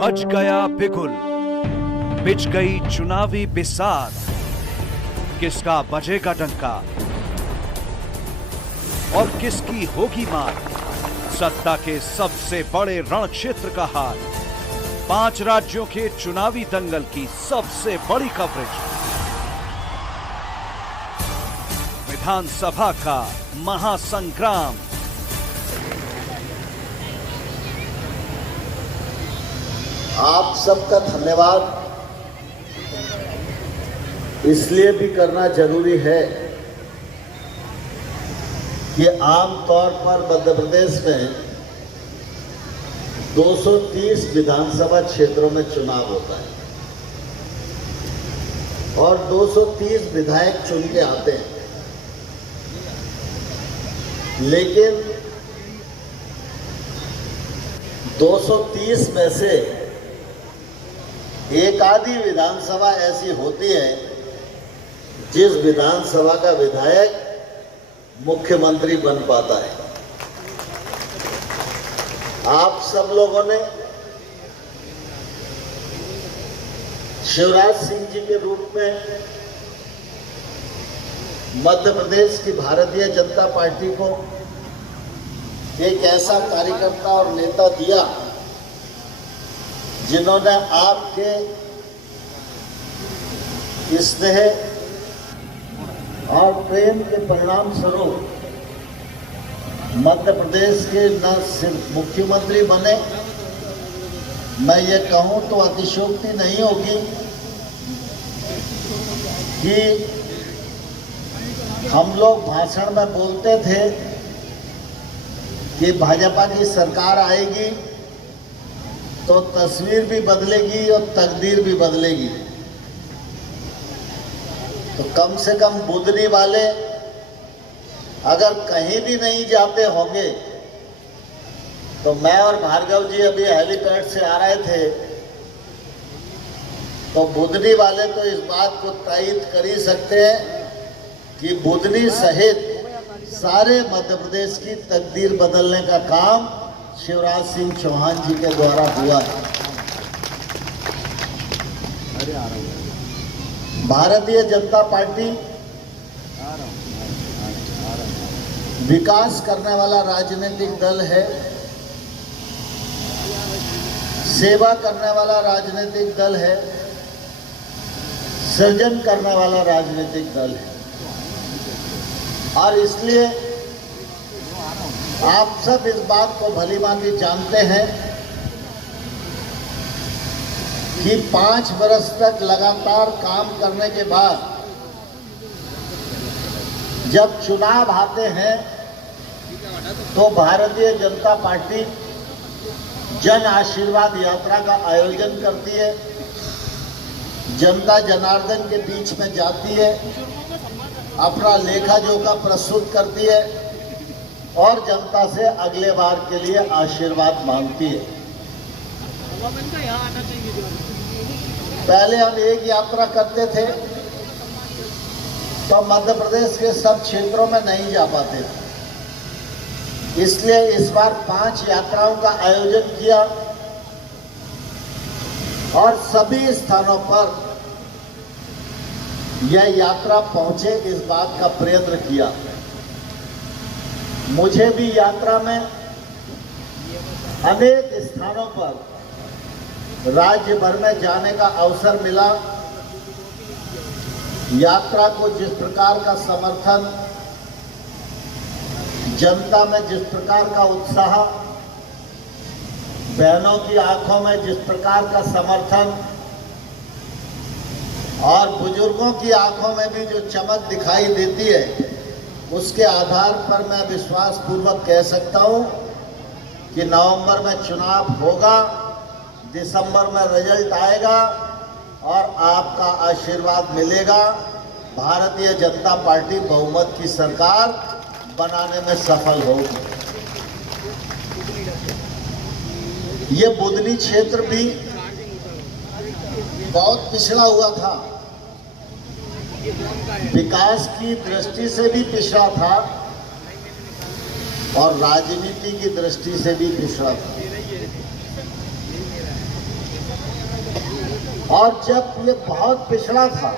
बज गया बिगुल, बिछ गई चुनावी बिसात, किसका बजेगा डंका और किसकी होगी मार। सत्ता के सबसे बड़े रण क्षेत्र का हाल, 5 राज्यों के चुनावी दंगल की सबसे बड़ी कवरेज, विधानसभा का महासंग्राम। आप सबका धन्यवाद इसलिए भी करना जरूरी है कि आम तौर पर मध्य प्रदेश में 230 विधानसभा क्षेत्रों में चुनाव होता है और 230 विधायक चुन के आते हैं, लेकिन 230 में से एक आधी विधानसभा ऐसी होती है जिस विधानसभा का विधायक मुख्यमंत्री बन पाता है। आप सब लोगों ने शिवराज सिंह जी के रूप में मध्य प्रदेश की भारतीय जनता पार्टी को एक ऐसा कार्यकर्ता और नेता दिया जिन्होंने आपके स्नेह और प्रेम के परिणाम स्वरूप मध्य प्रदेश के न सिर्फ मुख्यमंत्री बने, मैं ये कहूँ तो अतिशयोक्ति नहीं होगी कि हम लोग भाषण में बोलते थे कि भाजपा की सरकार आएगी तो तस्वीर भी बदलेगी और तकदीर भी बदलेगी। तो कम से कम बुधनी वाले अगर कहीं भी नहीं जाते होंगे, तो मैं और भार्गव जी अभी हेलीपैड से आ रहे थे, तो बुधनी वाले तो इस बात को तायद कर ही सकते हैं कि बुधनी सहित सारे मध्य प्रदेश की तकदीर बदलने का काम शिवराज सिंह चौहान जी के द्वारा हुआ है। भारतीय जनता पार्टी विकास करने वाला राजनीतिक दल है, सेवा करने वाला राजनीतिक दल है, सृजन करने वाला राजनीतिक दल है। और इसलिए आप सब इस बात को भलीभांति जानते हैं कि 5 वर्ष तक लगातार काम करने के बाद जब चुनाव आते हैं तो भारतीय जनता पार्टी जन आशीर्वाद यात्रा का आयोजन करती है, जनता जनार्दन के बीच में जाती है, अपना लेखा जोखा प्रस्तुत करती है और जनता से अगले बार के लिए आशीर्वाद मांगती है। पहले हम एक यात्रा करते थे तो मध्य प्रदेश के सब क्षेत्रों में नहीं जा पाते थे, इसलिए इस बार 5 यात्राओं का आयोजन किया और सभी स्थानों पर यह यात्रा पहुंचे इस बात का प्रयत्न किया। मुझे भी यात्रा में अनेक स्थानों पर राज्य भर में जाने का अवसर मिला। यात्रा को जिस प्रकार का समर्थन, जनता में जिस प्रकार का उत्साह, बहनों की आंखों में जिस प्रकार का समर्थन और बुजुर्गों की आंखों में भी जो चमक दिखाई देती है, उसके आधार पर मैं विश्वास पूर्वक कह सकता हूं कि नवंबर में चुनाव होगा, दिसंबर में रिजल्ट आएगा और आपका आशीर्वाद मिलेगा। भारतीय जनता पार्टी बहुमत की सरकार बनाने में सफल होगी। ये बुधनी क्षेत्र भी बहुत पिछड़ा हुआ था, विकास की दृष्टि से भी पिछड़ा था और राजनीति की दृष्टि से भी पिछड़ा था। और जब ये बहुत पिछड़ा था